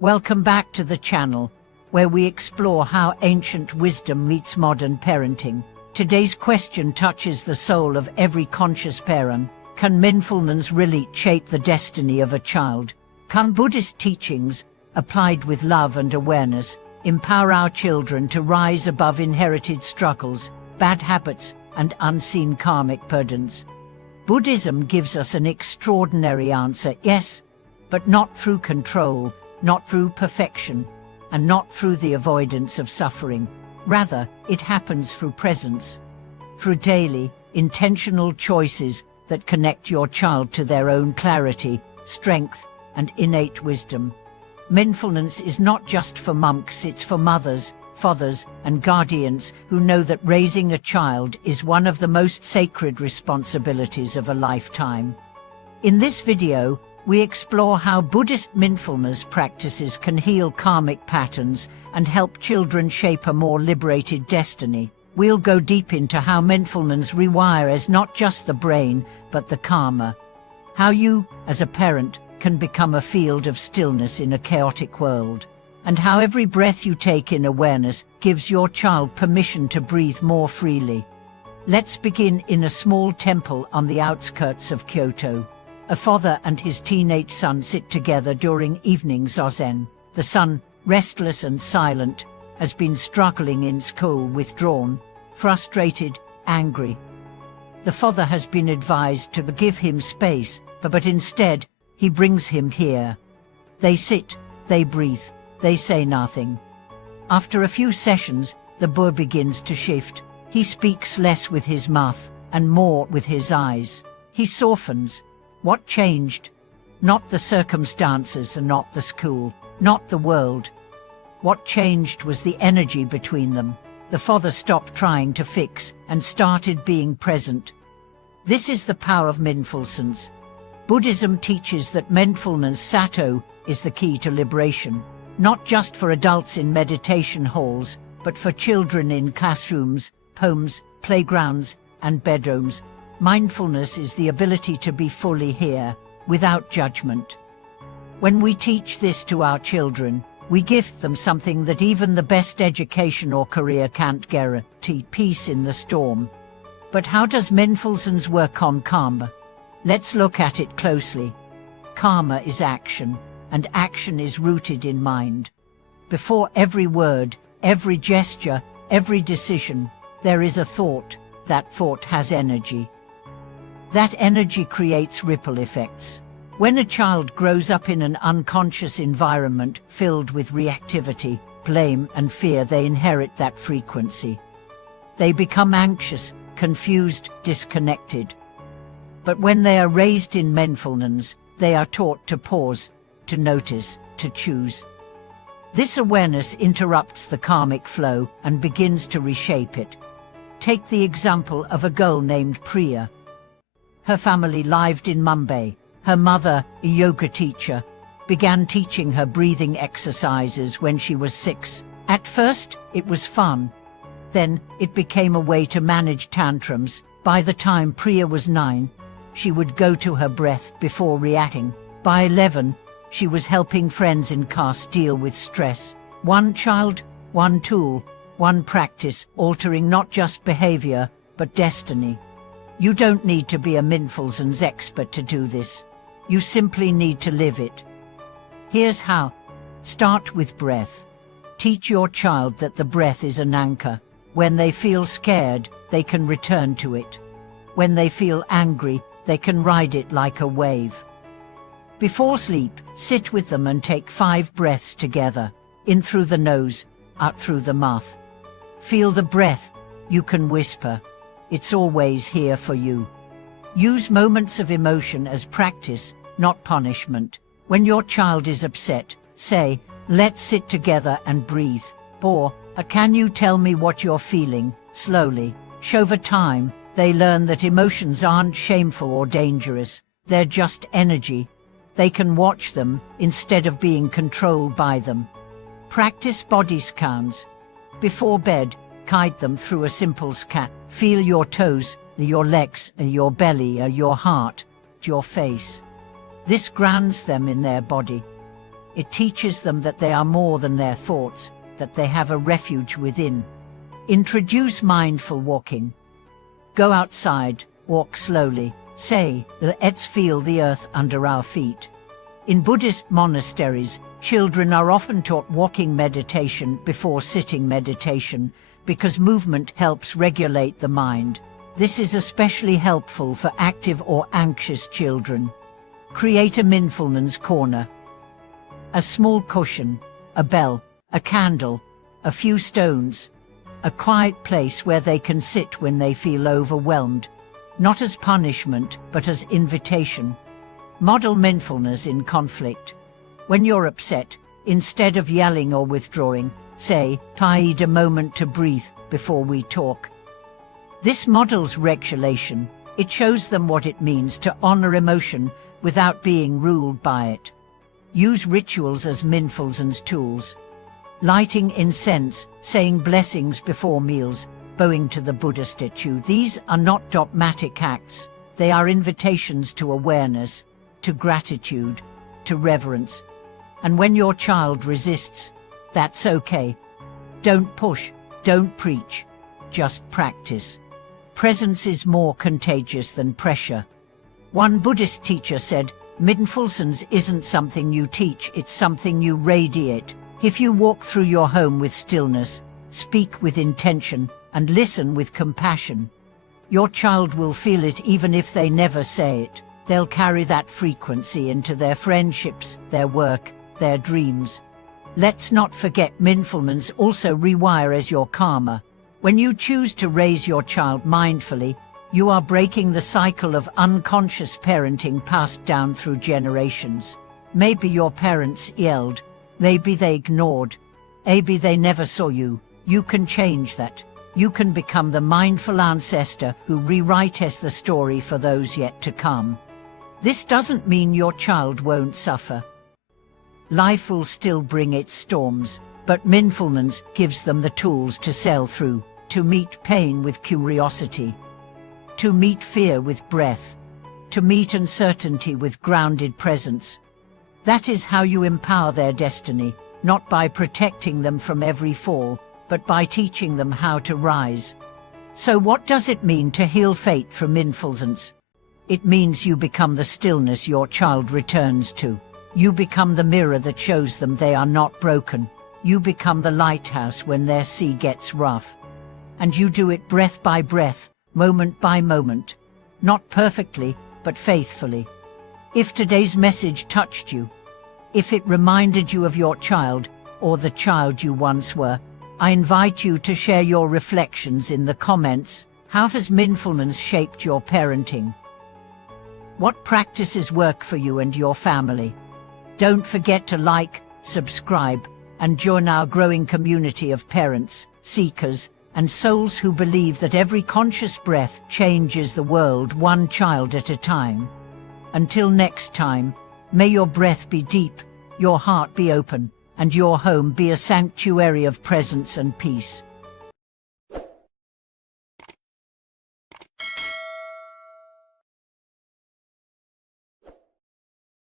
Welcome back to the channel, where we explore how ancient wisdom meets modern parenting. Today's question touches the soul of every conscious parent. Can mindfulness really shape the destiny of a child? Can Buddhist teachings, applied with love and awareness, empower our children to rise above inherited struggles, bad habits, and unseen karmic burdens? Buddhism gives us an extraordinary answer: yes, but not through control, not through perfection, and not through the avoidance of suffering. Rather, it happens through presence, through daily, intentional choices that connect your child to their own clarity, strength, and innate wisdom. Mindfulness is not just for monks, it's for mothers, fathers, and guardians who know that raising a child is one of the most sacred responsibilities of a lifetime. In this video, we explore how Buddhist mindfulness practices can heal karmic patterns and help children shape a more liberated destiny. We'll go deep into how mindfulness rewires not just the brain, but the karma. How you, as a parent, can become a field of stillness in a chaotic world. And how every breath you take in awareness gives your child permission to breathe more freely. Let's begin in a small temple on the outskirts of Kyoto. A father and his teenage son sit together during evening zazen. The son, restless and silent, has been struggling in school, withdrawn, frustrated, angry. The father has been advised to give him space, but instead, he brings him here. They sit, they breathe, they say nothing. After a few sessions, the boy begins to shift. He speaks less with his mouth and more with his eyes. He softens. What changed? Not the circumstances and not the school, not the world. What changed was the energy between them. The father stopped trying to fix and started being present. This is the power of mindfulness. Buddhism teaches that mindfulness, sato, is the key to liberation, not just for adults in meditation halls, but for children in classrooms, homes, playgrounds, and bedrooms. Mindfulness is the ability to be fully here, without judgment. When we teach this to our children, we gift them something that even the best education or career can't guarantee: peace in the storm. But how does mindfulness work on karma? Let's look at it closely. Karma is action, and action is rooted in mind. Before every word, every gesture, every decision, there is a thought. That thought has energy. That energy creates ripple effects. When a child grows up in an unconscious environment filled with reactivity, blame, and fear, they inherit that frequency. They become anxious, confused, disconnected. But when they are raised in mindfulness, they are taught to pause, to notice, to choose. This awareness interrupts the karmic flow and begins to reshape it. Take the example of a girl named Priya. Her family lived in Mumbai. Her mother, a yoga teacher, began teaching her breathing exercises when she was 6. At first, it was fun. Then, it became a way to manage tantrums. By the time Priya was 9, she would go to her breath before reacting. By 11, she was helping friends in class deal with stress. One child, one tool, one practice, altering not just behavior, but destiny. You don't need to be a mindfulness expert to do this. You simply need to live it. Here's how. Start with breath. Teach your child that the breath is an anchor. When they feel scared, they can return to it. When they feel angry, they can ride it like a wave. Before sleep, sit with them and take 5 breaths together. In through the nose, out through the mouth. Feel the breath. You can whisper. It's always here for you. Use moments of emotion as practice, not punishment. When your child is upset, say, "Let's sit together and breathe." Or, "Can you tell me what you're feeling?" Slowly. Over time, they learn that emotions aren't shameful or dangerous. They're just energy. They can watch them instead of being controlled by them. Practice body scans. Before bed, guide them through a simple scan. Feel your toes, your legs, and your belly, your heart, your face. This grounds them in their body. It teaches them that they are more than their thoughts, that they have a refuge within. Introduce mindful walking. Go outside, walk slowly. Say, let's feel the earth under our feet. In Buddhist monasteries, children are often taught walking meditation before sitting meditation, because movement helps regulate the mind. This is especially helpful for active or anxious children. Create a mindfulness corner. A small cushion, a bell, a candle, a few stones, a quiet place where they can sit when they feel overwhelmed, not as punishment, but as invitation. Model mindfulness in conflict. When you're upset, instead of yelling or withdrawing, say, "I need a moment to breathe before we talk." This models regulation. It shows them what it means to honor emotion without being ruled by it. Use rituals as mindfulness tools. Lighting incense, saying blessings before meals, bowing to the Buddha statue. These are not dogmatic acts. They are invitations to awareness, to gratitude, to reverence. And when your child resists, that's okay. Don't push, don't preach, just practice. Presence is more contagious than pressure. One Buddhist teacher said, mindfulness isn't something you teach, it's something you radiate. If you walk through your home with stillness, speak with intention, and listen with compassion, your child will feel it even if they never say it. They'll carry that frequency into their friendships, their work, their dreams. Let's not forget mindfulness also rewires your karma. When you choose to raise your child mindfully, you are breaking the cycle of unconscious parenting passed down through generations. Maybe your parents yelled, maybe they ignored, maybe they never saw you. You can change that. You can become the mindful ancestor who rewrites the story for those yet to come. This doesn't mean your child won't suffer. Life will still bring its storms, but mindfulness gives them the tools to sail through, to meet pain with curiosity, to meet fear with breath, to meet uncertainty with grounded presence. That is how you empower their destiny, not by protecting them from every fall, but by teaching them how to rise. So what does it mean to heal fate from mindfulness? It means you become the stillness your child returns to. You become the mirror that shows them they are not broken. You become the lighthouse when their sea gets rough. And you do it breath by breath, moment by moment. Not perfectly, but faithfully. If today's message touched you, if it reminded you of your child, or the child you once were, I invite you to share your reflections in the comments. How has mindfulness shaped your parenting? What practices work for you and your family? Don't forget to like, subscribe, and join our growing community of parents, seekers, and souls who believe that every conscious breath changes the world one child at a time. Until next time, may your breath be deep, your heart be open, and your home be a sanctuary of presence and peace.